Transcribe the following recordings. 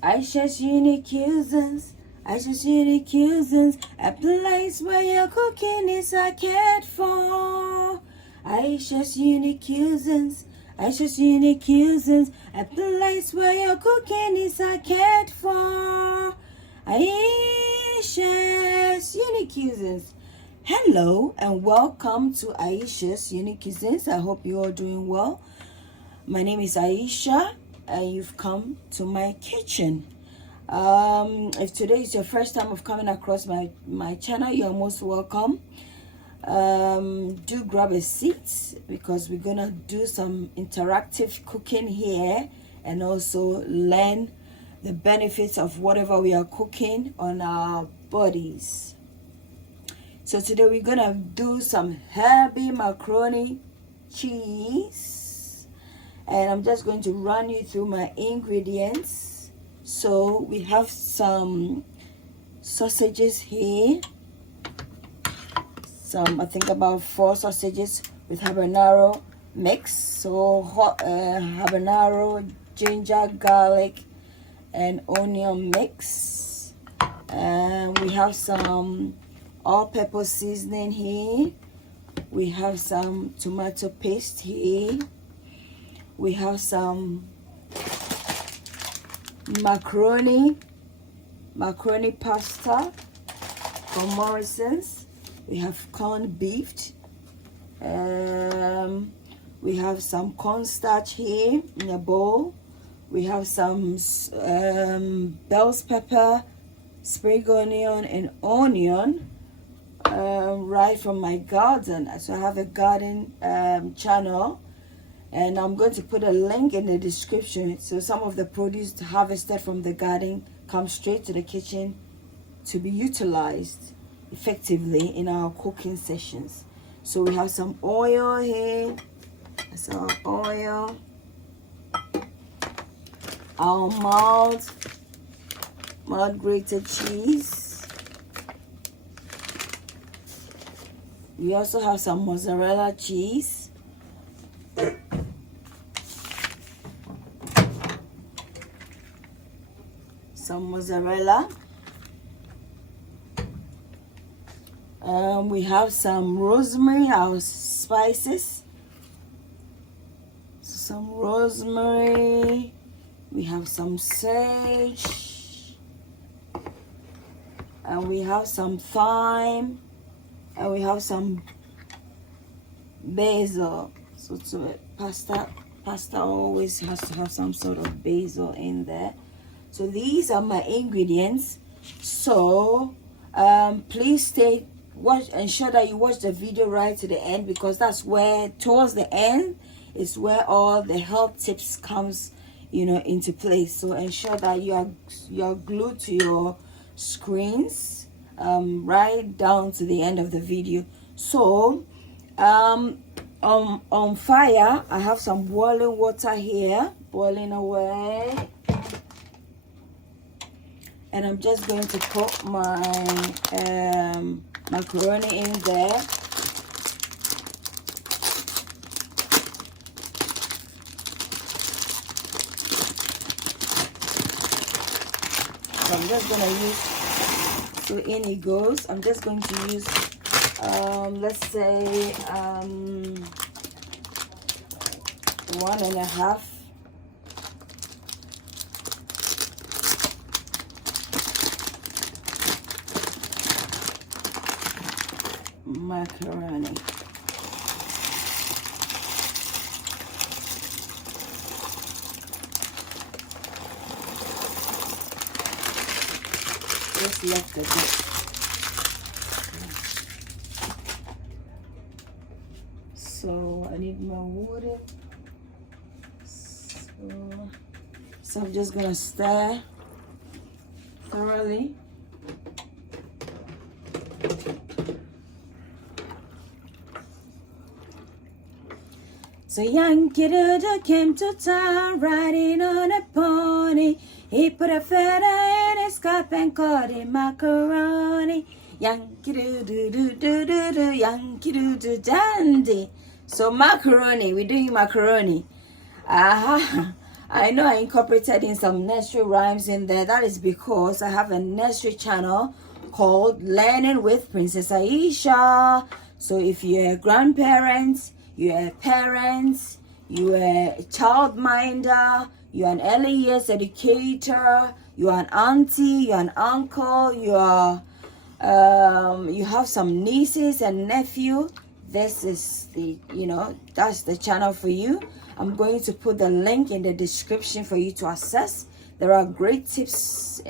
Ayesha's Unique Cuisines, Ayesha's Unique Cuisines, a place where your cooking is cared for. Ayesha's Unique Cuisines, Ayesha's Unique Cuisines, a place where your cooking is cared for. Ayesha's Unique Cuisines. Hello and welcome to Ayesha's Unique Cuisines. I hope you are doing well. My name is Ayesha and you've come to my kitchen. If today is your first time of coming across my channel, you're most welcome. Do grab a seat because we're gonna do some interactive cooking here and also learn the benefits of whatever we are cooking on our bodies. So today we're gonna do some herby macaroni cheese, and I'm just going to run you through my ingredients. So we have some sausages here, I think about 4 sausages with habanero mix. So hot habanero, ginger, garlic and onion mix, and we have some all-purpose seasoning here. We have some tomato paste here. We have some macaroni pasta from Morrison's. We have corned beef. We have some cornstarch here in a bowl. We have some bell's pepper, spring onion and onion right from my garden. So I have a garden channel, and I'm going to put a link in the description. So some of the produce harvested from the garden come straight to the kitchen to be utilized effectively in our cooking sessions. So we have some oil here. That's our oil. Our mild grated cheese. We also have some mozzarella cheese. Some mozzarella. We have some rosemary, our spices. Some rosemary. We have some sage. And we have some thyme. And we have some basil. So pasta always has to have some sort of basil in there. So these are my ingredients. So please ensure that you watch the video right to the end, because that's where, towards the end, is where all the health tips comes, into place. So ensure that you're glued to your screens right down to the end of the video. So on fire, I have some boiling water here, boiling away. And I'm just going to put my macaroni in there. So I'm just going to use, so in it goes. I'm just going to use, let's say, 1.5. Macaroni. Just left a bit. So I need more water. So I'm just gonna stir thoroughly. So young kiddo came to town riding on a pony. He put a feather in his cup and called it macaroni. Young kiddo do do do do do, young kiddo do dandy. So macaroni, we're doing macaroni. I know I incorporated in some nursery rhymes in there. That is because I have a nursery channel called Learning with Princess Ayesha. So if you're a grandparent, you're a parent, you're a childminder, you're an early years educator, you're an auntie, you're an uncle, you have some nieces and nephew, this is the, that's the channel for you. I'm going to put the link in the description for you to access. There are great tips,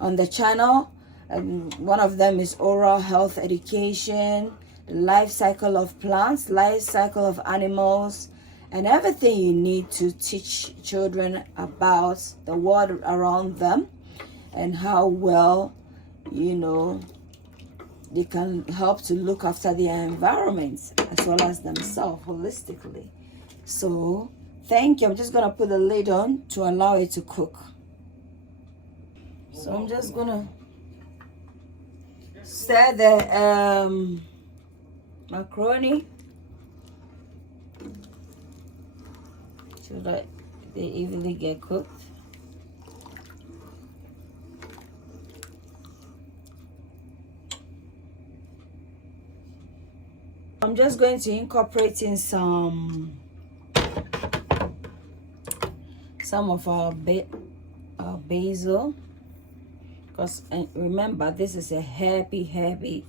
on the channel. And one of them is oral health education, life cycle of plants, life cycle of animals, and everything you need to teach children about the world around them and how well, they can help to look after their environments as well as themselves holistically. So thank you. I'm just gonna put the lid on to allow it to cook. So I'm just gonna stir the macaroni so that they evenly get cooked. I'm just going to incorporate in some of our basil, because remember this is a herby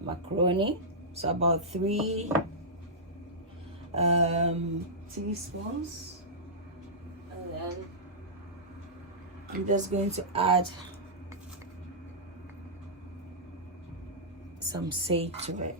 macaroni. So about 3 teaspoons, and then I'm just going to add some sage to it.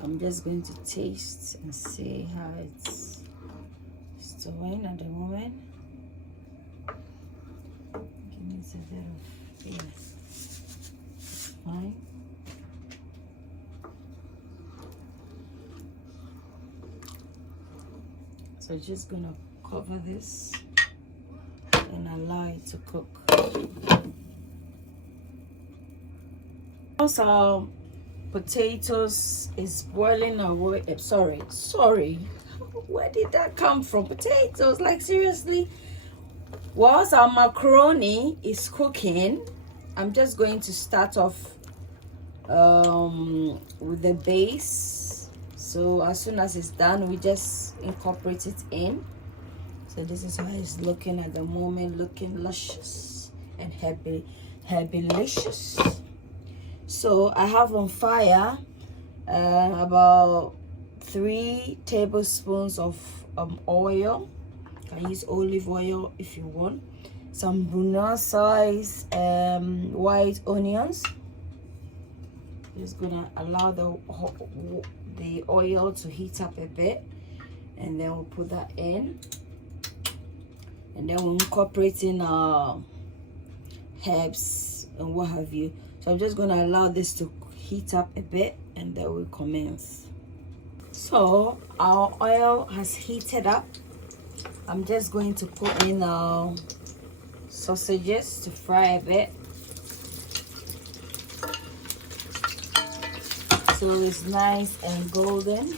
I'm just going to taste and see how it's doing at the moment. Give me a bit of, yes, it's fine. So just gonna cover this and allow it to cook. Also, potatoes is boiling away. Sorry, where did that come from? Potatoes, like seriously. Whilst our macaroni is cooking, I'm just going to start off with the base. So as soon as it's done, we just incorporate it in. So this is how it's looking at the moment, looking luscious and herby-licious. So I have on fire about 3 tablespoons of oil. You can use olive oil if you want. Some brunette size white onions. Just gonna allow the oil to heat up a bit, and then we'll put that in, and then we'll incorporate in herbs and what have you. So I'm just going to allow this to heat up a bit, and then we'll commence. So our oil has heated up. I'm just going to put in our sausages to fry a bit. So it's nice and golden.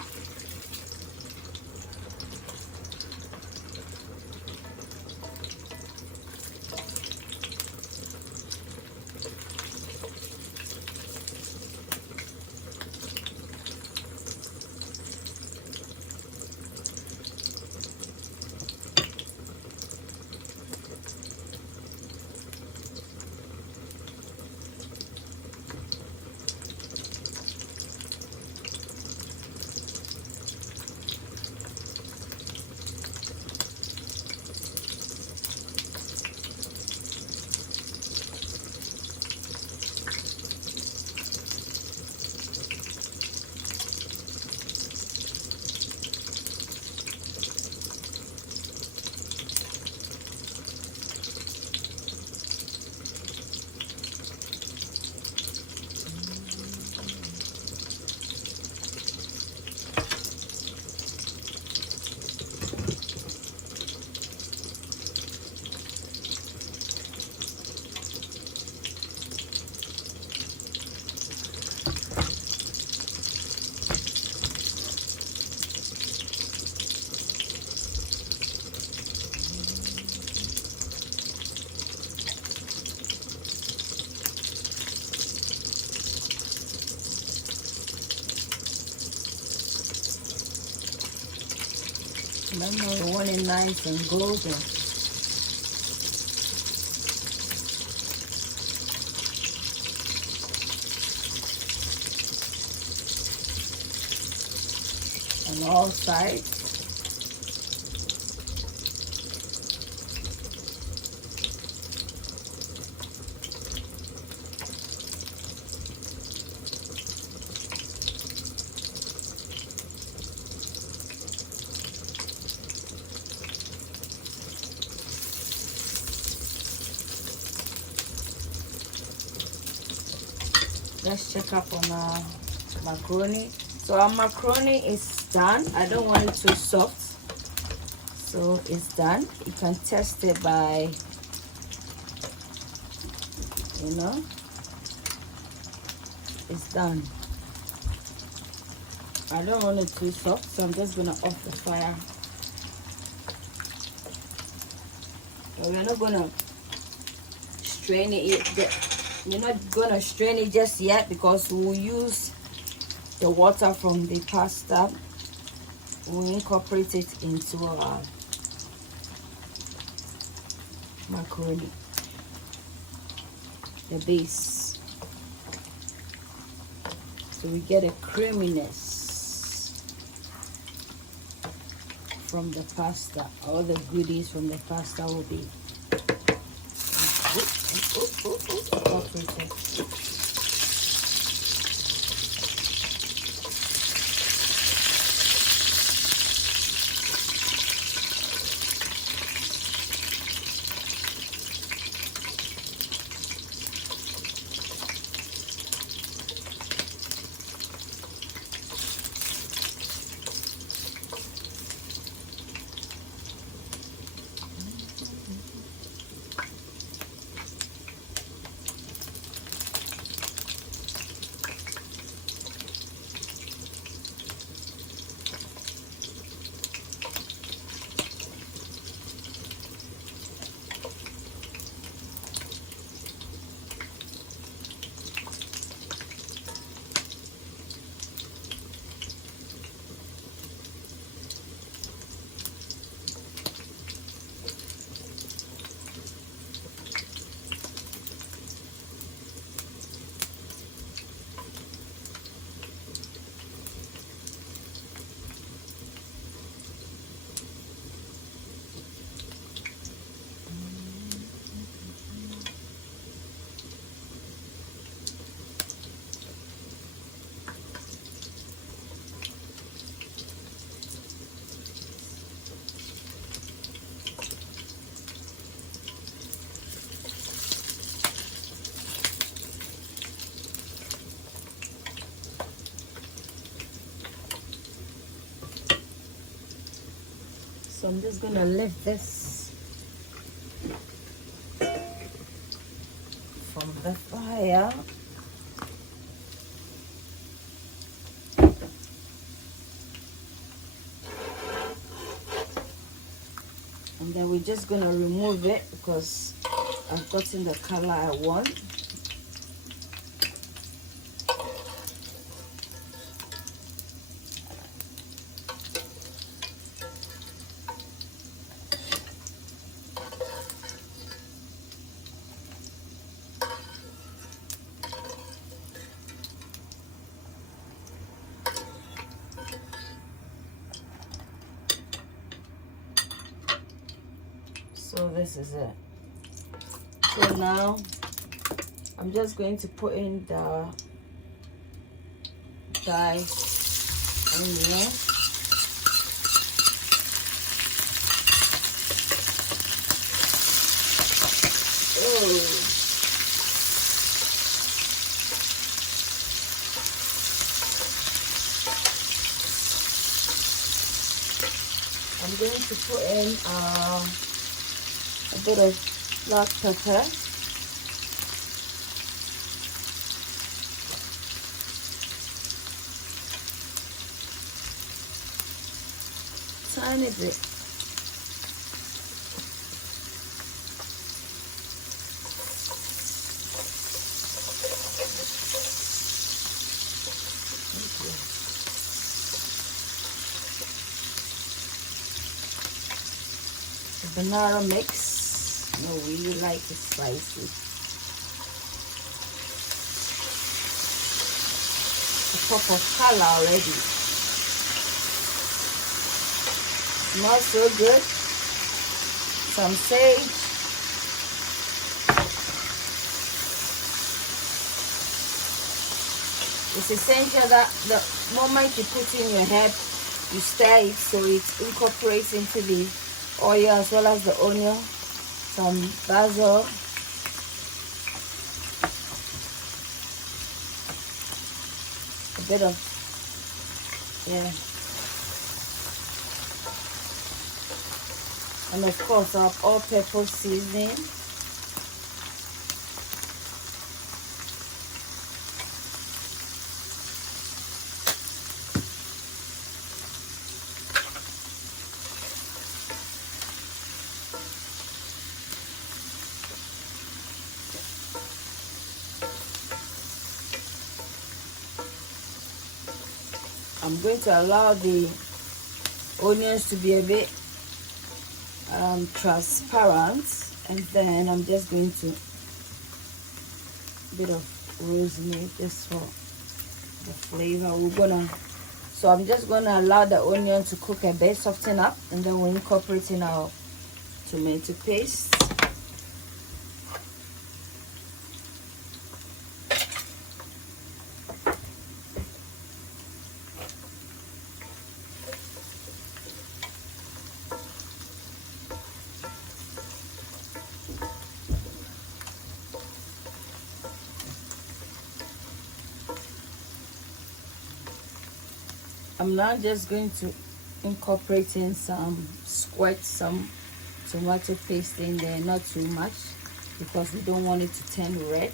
Remember, we want it nice and golden. On all sides. Let's check up on our macaroni. So our macaroni is done. I don't want it too soft, so it's done. You can test it by, you know, it's done. I don't want it too soft, so I'm just gonna off the fire. So we're not gonna strain it. You're not gonna strain it just yet because we'll use the water from the pasta. We'll incorporate it into our macaroni, the base, so we get a creaminess from the pasta. All the goodies from the pasta will be incorporated. So I'm just gonna lift this from the fire. And then we're just gonna remove it because I've gotten the color I want. So this is it. So now I'm just going to put in the diced onion. Oh. I'm going to put in a bit of black pepper, tiny bit, banana mix. No, we like it spicy. A pop of color already. Smells so good. Some sage. It's essential that the moment you put in your herb, you stir it so it incorporates into the oil as well as the onion. Some basil. A bit of, yeah. And of course our all-purpose seasoning. I'm going to allow the onions to be a bit transparent, and then I'm just going to a bit of rosemary just for the flavor. So I'm just gonna allow the onion to cook a bit, soften up, and then we're incorporating our tomato paste. I'm now just going to incorporate in squirt some tomato paste in there, not too much because we don't want it to turn red.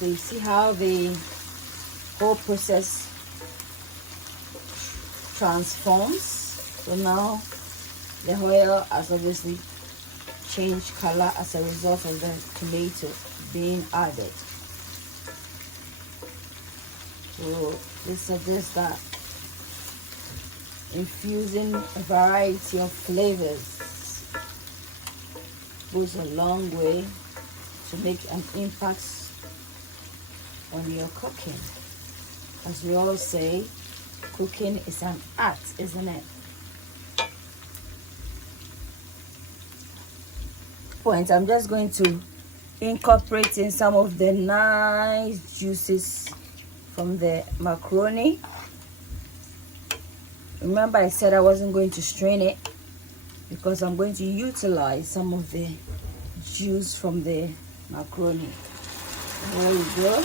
So you see how the whole process transforms. So now the oil has obviously changed color as a result of the tomato being added. So this suggests that infusing a variety of flavors goes a long way to make an impact on your cooking. As we all say, cooking is an art, isn't it? I'm just going to incorporate in some of the nice juices from the macaroni. Remember I said I wasn't going to strain it because I'm going to utilize some of the juice from the macaroni. There we go.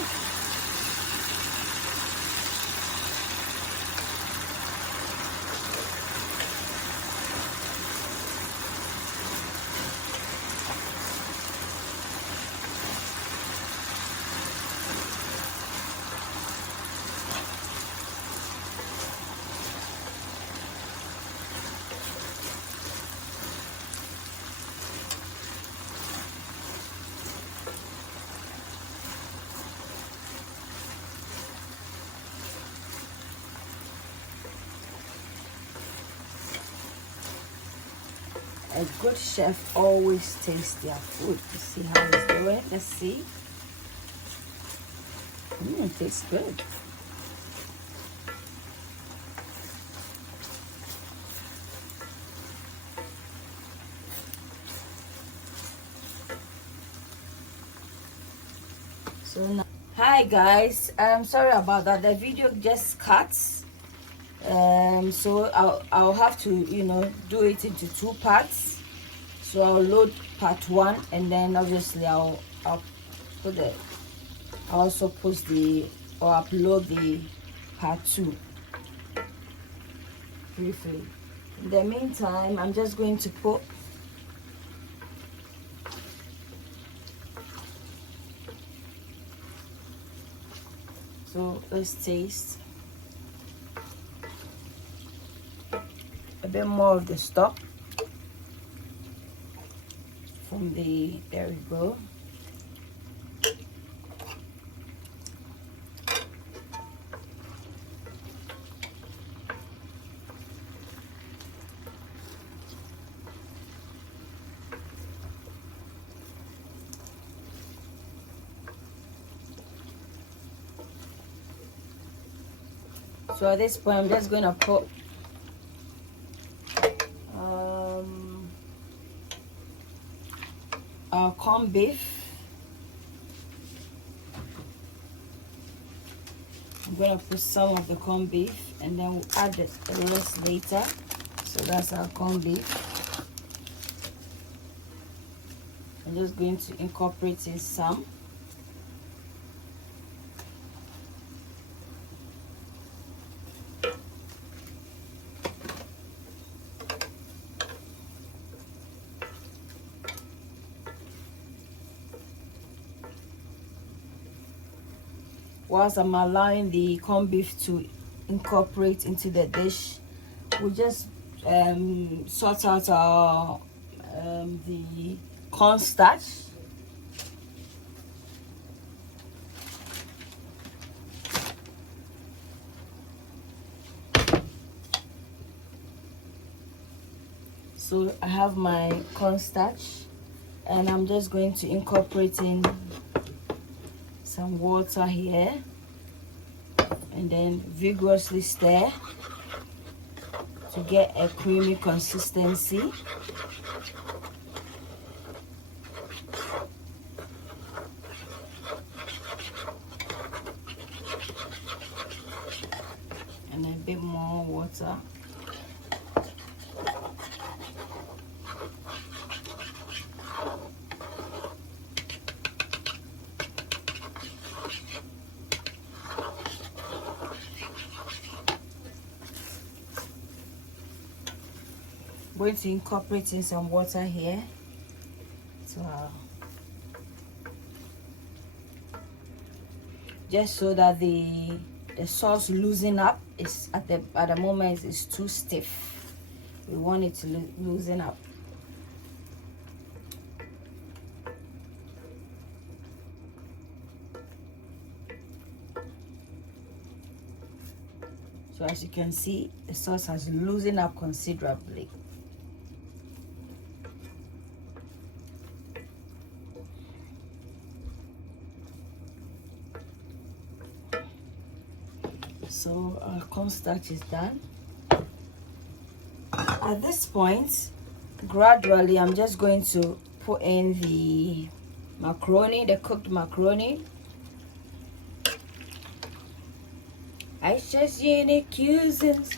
A good chef always tastes their food. You see how he's doing? Let's see. It tastes good. So now, hi guys. Sorry about that. The video just cuts. So I'll have to, do it into 2 parts. So I'll load part 1, and then obviously I'll also post or upload the part 2 briefly. In the meantime, I'm just going to put So let's taste a bit more of the stock from the, there we go. So at this point, I'm just going to put our corned beef. I'm going to put some of the corned beef and then we'll add the rest later. So that's our corned beef. I'm just going to incorporate in some. Whilst I'm allowing the corned beef to incorporate into the dish, we just sort out our the cornstarch. So I have my cornstarch and I'm just going to incorporate in some water here and then vigorously stir to get a creamy consistency. And a bit more water. Going to incorporate in some water here. So just so that the sauce loosen up. Is at the moment it's too stiff. We want it to loosen up. So as you can see, the sauce has loosened up considerably. So our cornstarch is done. At this point, gradually I'm just going to put in the macaroni, the cooked macaroni. Ayesha's Unique Cuisines,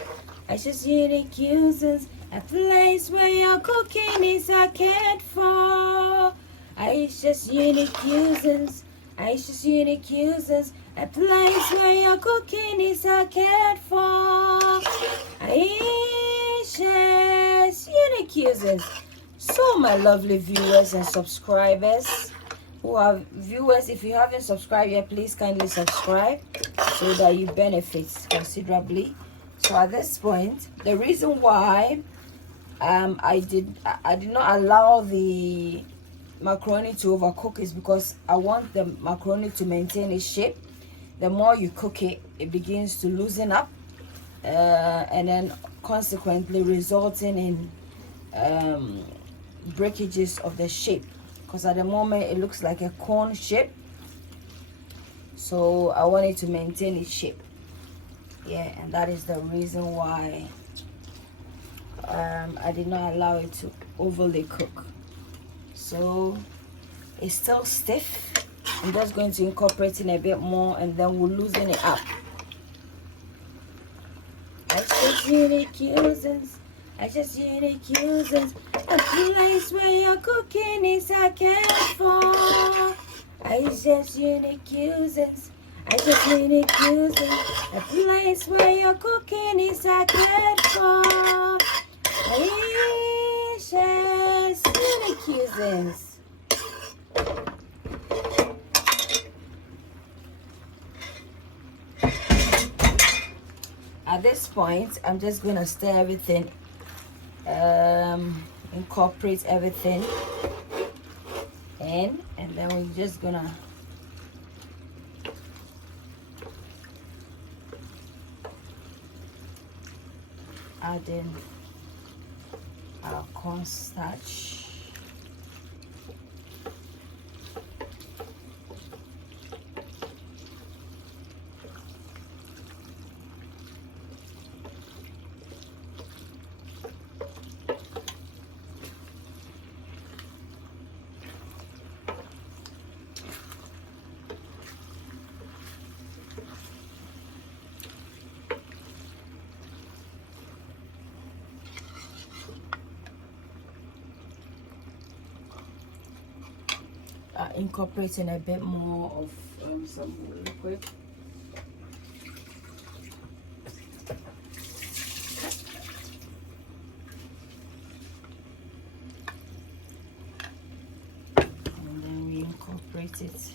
Ayesha's Unique Cuisines, a place where your cooking is cared for. Ayesha's Unique Cuisines, Ayesha's Unique Cuisines, a place where your cooking is cared for. Ayesha's Unique Cuisines. So my lovely viewers and subscribers who are viewers, if you haven't subscribed yet, please kindly subscribe so that you benefit considerably. So at this point, the reason why I did not allow the macaroni to overcook is because I want the macaroni to maintain its shape. The more you cook it, it begins to loosen up, and then consequently resulting in breakages of the shape, because at the moment it looks like a cone shape. So I want it to maintain its shape. Yeah, and that is the reason why I did not allow it to overly cook. So it's still stiff. I'm just going to incorporate in a bit more and then we'll loosen it up. Ayesha's Unique Cuisines, Ayesha's Unique Cuisines, a place where your cooking is cared for. Ayesha's Unique Cuisines, Ayesha's Unique Cuisines, a place where your cooking is cared for. Ayesha's Unique Cuisines. At this point, I'm just gonna stir everything, incorporate everything in, and then we're just gonna add in our cornstarch. Incorporating a bit more of some liquid. And then we incorporate it.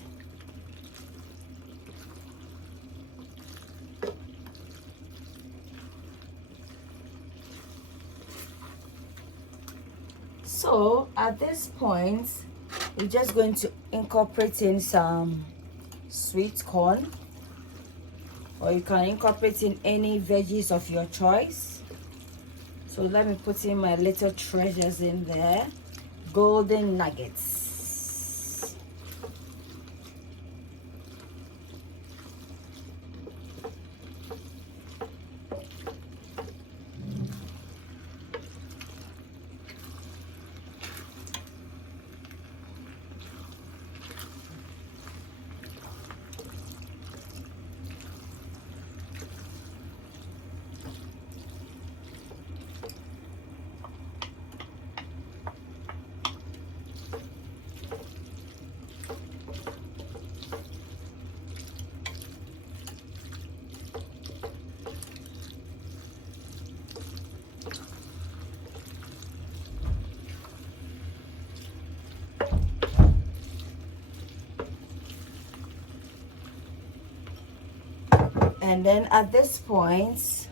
So at this point, we're just going to incorporate in some sweet corn, or you can incorporate in any veggies of your choice. So let me put in my little treasures in there. Golden nuggets. And then at this point,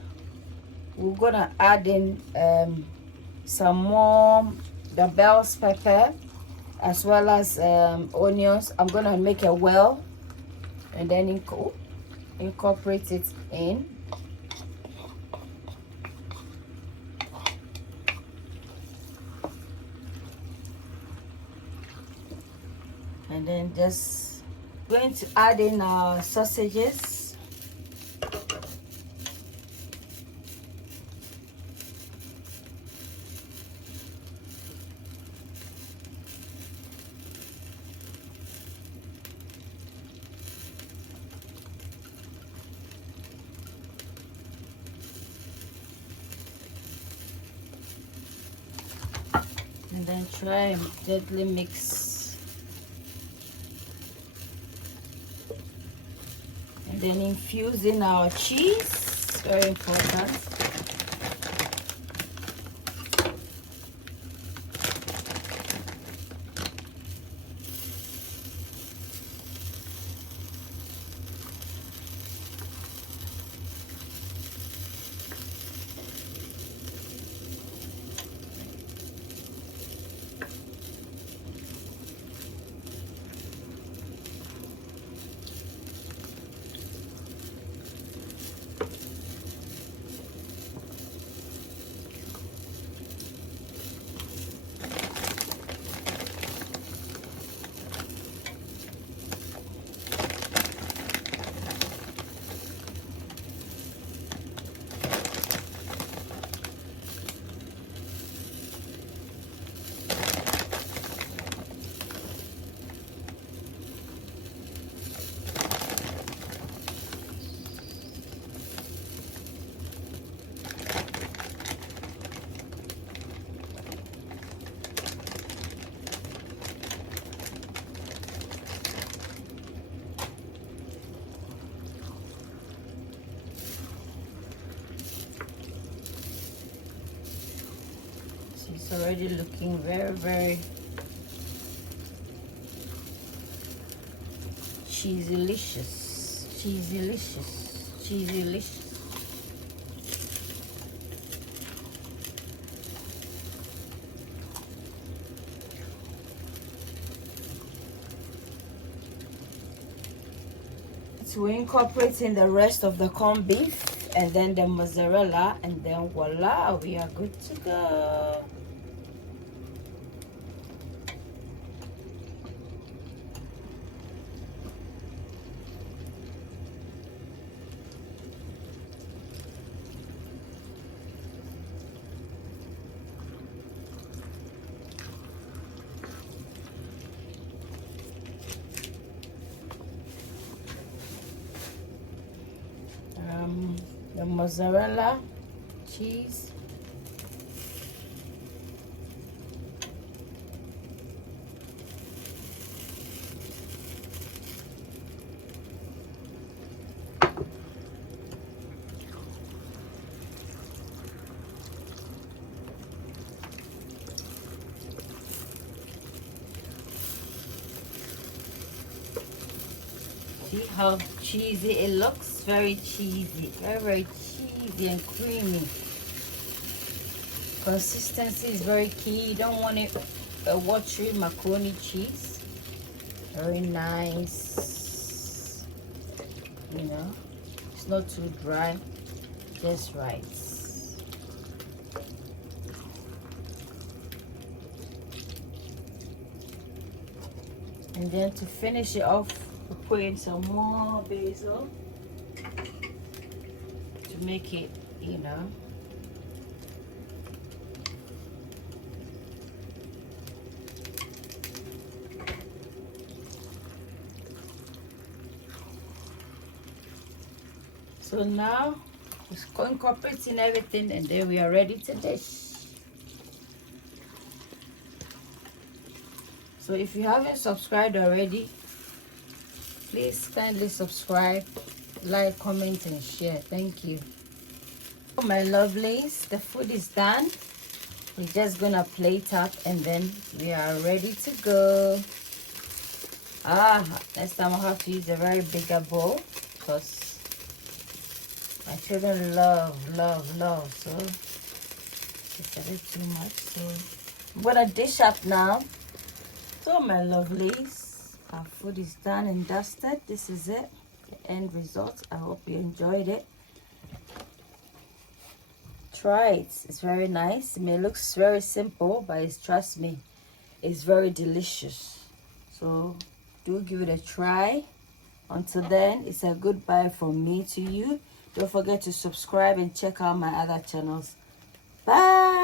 we're gonna add in some more the bell's pepper, as well as onions. I'm gonna make a well and then incorporate it in. And then just going to add in our sausages. And then try and gently mix. And then infuse in our cheese, very important. It's already looking very cheesy-licious. next we're incorporating the rest of the corned beef and then the mozzarella, and then voila, we are good to go. The mozzarella cheese, see how cheesy it looks. Very cheesy, very cheesy and creamy. Consistency is very key. You don't want it a watery macaroni cheese. Very nice, you know, it's not too dry, just right. And then to finish it off, we'll put in some more basil to make it, you know, so now it's incorporating everything, and then we are ready to dish. So if you haven't subscribed already, please kindly subscribe, like, comment and share. Thank you. Oh, my lovelies, the food is done. We're just gonna plate up and then we are ready to go. Next time I'll have to use a very bigger bowl because my children love, so it's a bit too much. So I'm gonna dish up now. So my lovelies, our food is done and dusted. This is it, the end result. I hope you enjoyed it. Try it, it's very nice. It may look very simple, but it's, trust me, it's very delicious. So do give it a try. Until then, it's a goodbye from me to you. Don't forget to subscribe and check out my other channels. Bye.